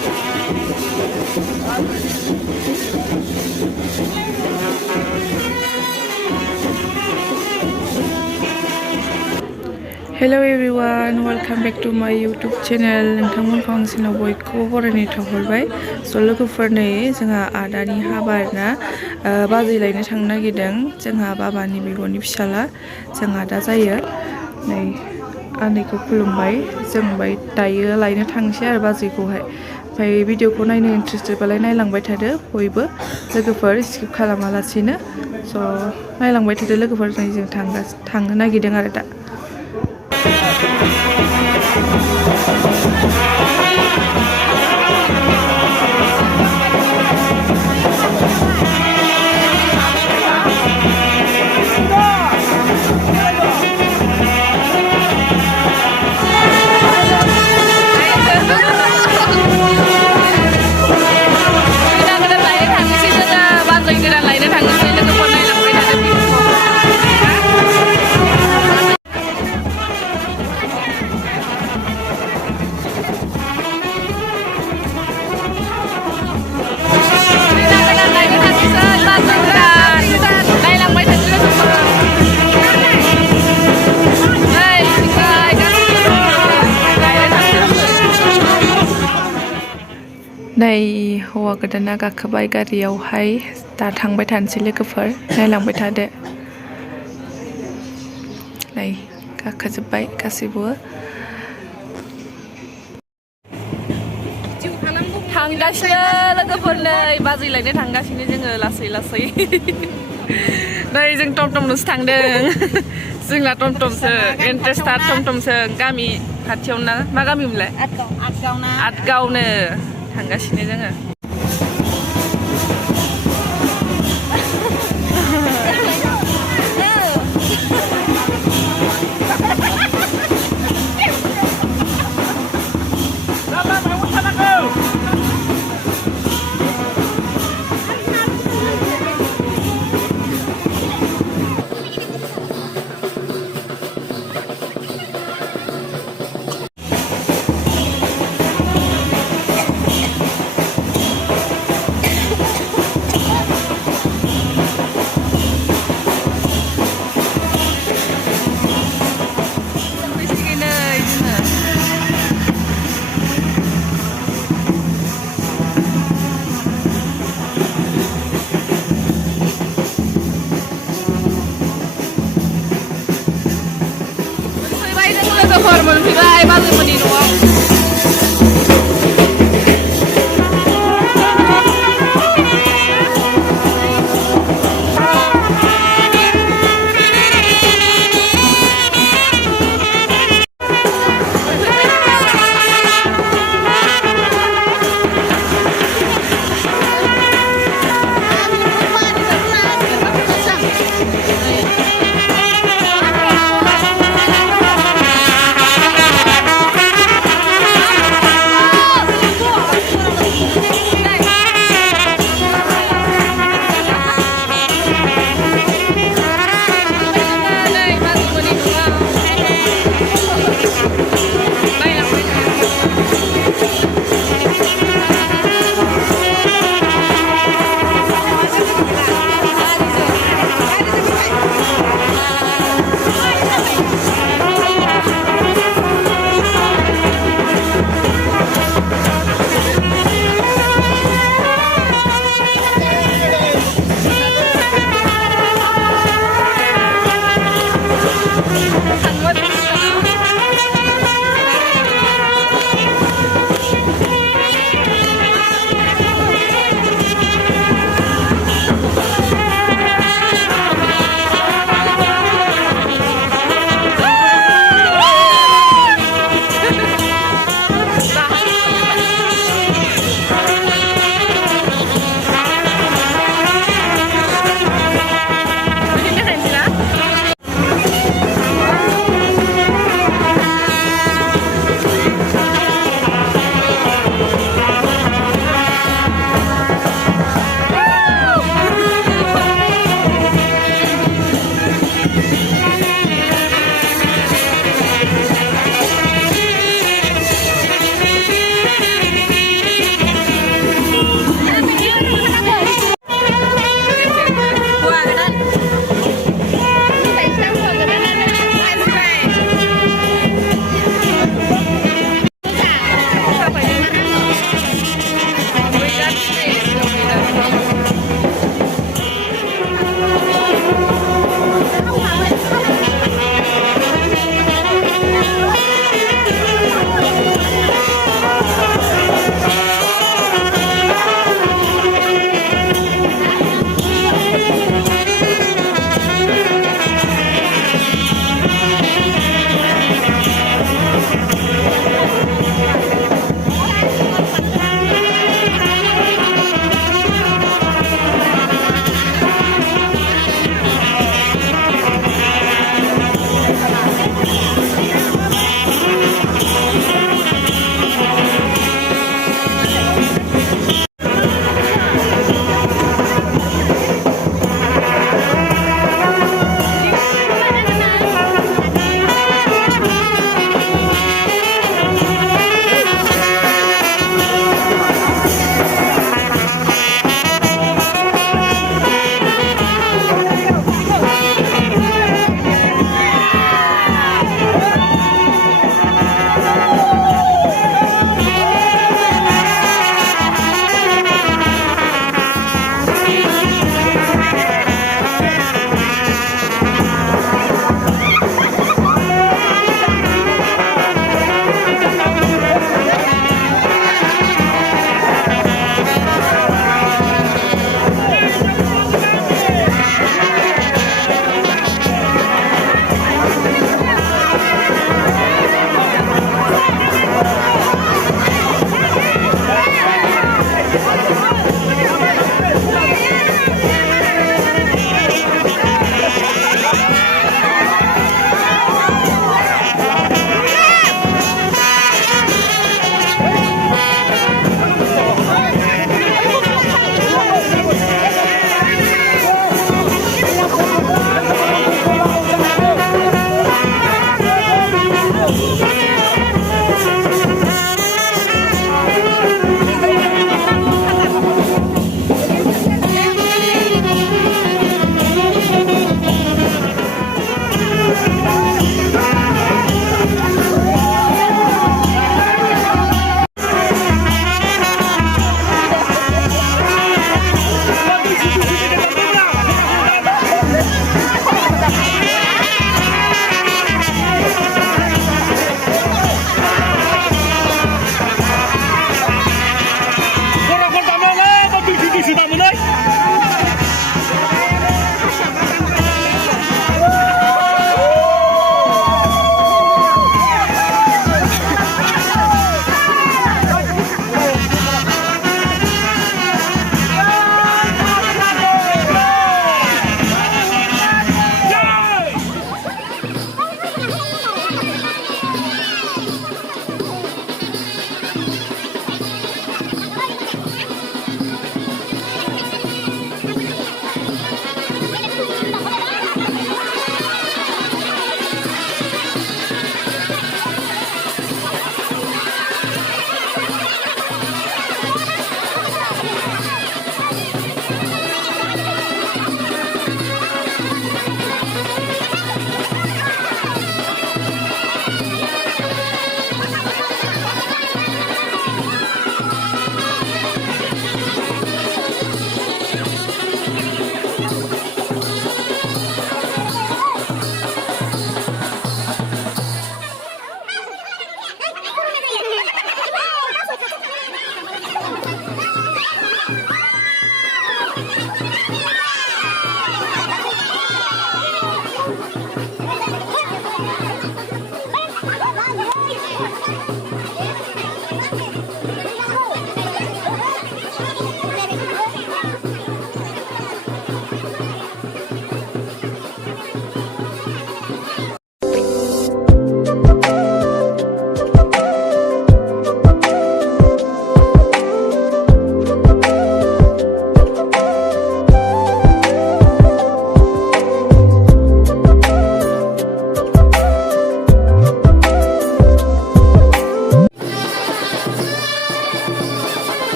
Hello everyone, welcome back to my YouTube channel. नोंथांमोनखौ आं जोंनाव बयखौबो बरायनाय थाहरबाय। स' लोगोफोरनो जोंहा आदानि हाबा आरोना बाजै लायनो थांनो नागिरदों। जोंहा बाबानि बिब'नि फिसाला जोंहा दा जायो। नै आनैखौ खुलुमबाय। जों दायो लायनो थांसै आरो बाजैखौहाय। ओमफ्राय भिडिअखौ नायनो इन्ट्रेस्टेडबालाय नायलांबाय थादो बयबो लोगोफोर स्किप खालामालासिनो। स' नायलांबाय थादो लोगोफोरजों जों थांनो नागिरदों आरो दा। नै हौवा गोदाना गाखोबाय गारियावहाय दा थांबाय थानोसै लोगोफोर नायलांबाय थादो। नै गाखोजोब्बाय गासैबो। थांगासिनो लोगोफोर नै बाजै लायनो थांगासिनो जोङो लासै लासै। नै जों टमटमजोंसो थांदों। जोंना टमटमसो इन्ट्रेस्टार टमटमसो गामि खाथियावनो ना मा गामिमोनलाय? आटगावनो थांगासिनो जोङो। लोगोफोर मोनफैबाय बाजैमोननि न'आव।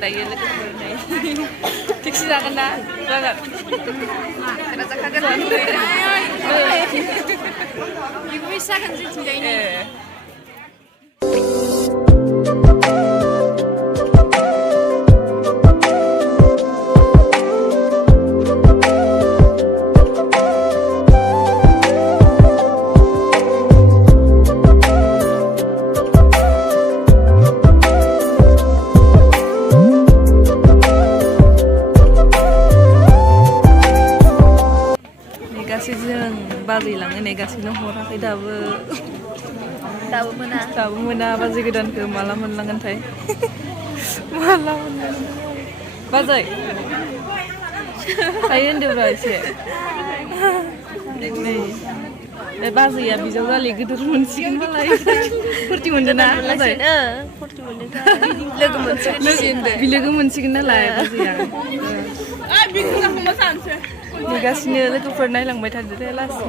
दायो लोगोफोरनाय टेक्सि जागोन ना जागोन kita जाखागोन बेबो bisa kan जोंथिंजायनि बाजैलाङो नेगासिनो हराखै दाबो मोना बाजै गोदानखौ माला मोनलांगोनथाय माला मोनलांगोन बाजै थायो होनदोब्रा एसे नै बाजैया बिजावजालि गिदिर मोनसिगोन मालाय फुरथि मोनदों ना बाजै फुरथि मोनदों लोगो मोनसिगोन नालाय बाजैया नेगासिनो लोगोफोर नायलांबाय थादो दे लासै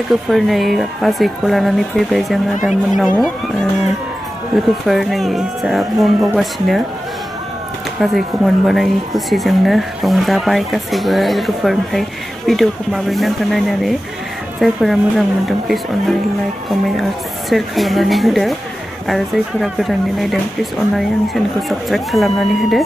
लोगोफोरनि बाजैखौ लानानै फैबाय जों आदामोननाव लोगोफोरनि जा बम गावगासिनो बाजैखौ मोनबोनायनि खुसिजोंनो रंजाबाय गासैबो लोगोफोर ओमफ्राय भिडिअखौ माबोरै नांगौ नायनानै जायफोरा मोजां मोनदों प्लिज अननानै लाइक कमेन्ट आरो शेयार खालामनानै होदो आरो जायफोरा गोदानै नायदों प्लिज अननानै आंनि चेनेलखौ साबस्क्राइब खालामनानै होदो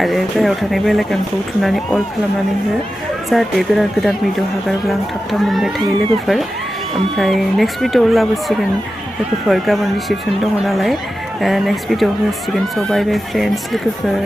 आरो गाहायाव थानाय बेल आइकनखौ थुनानै अल खालामनानै हो जाहाथे गोदान भिडिअ हगारोब्ला आं थाब मोनबाय थायो लोगोफोर ओमफ्राय नेक्स्ट भिडिअ लाबोसिगोन लोगोफोर गाबोन रिसेपसन दङ नालाय नेक्स्ट भिडिअ होसिगोन स' बाय बाय फ्रेन्ड्स लोगोफोर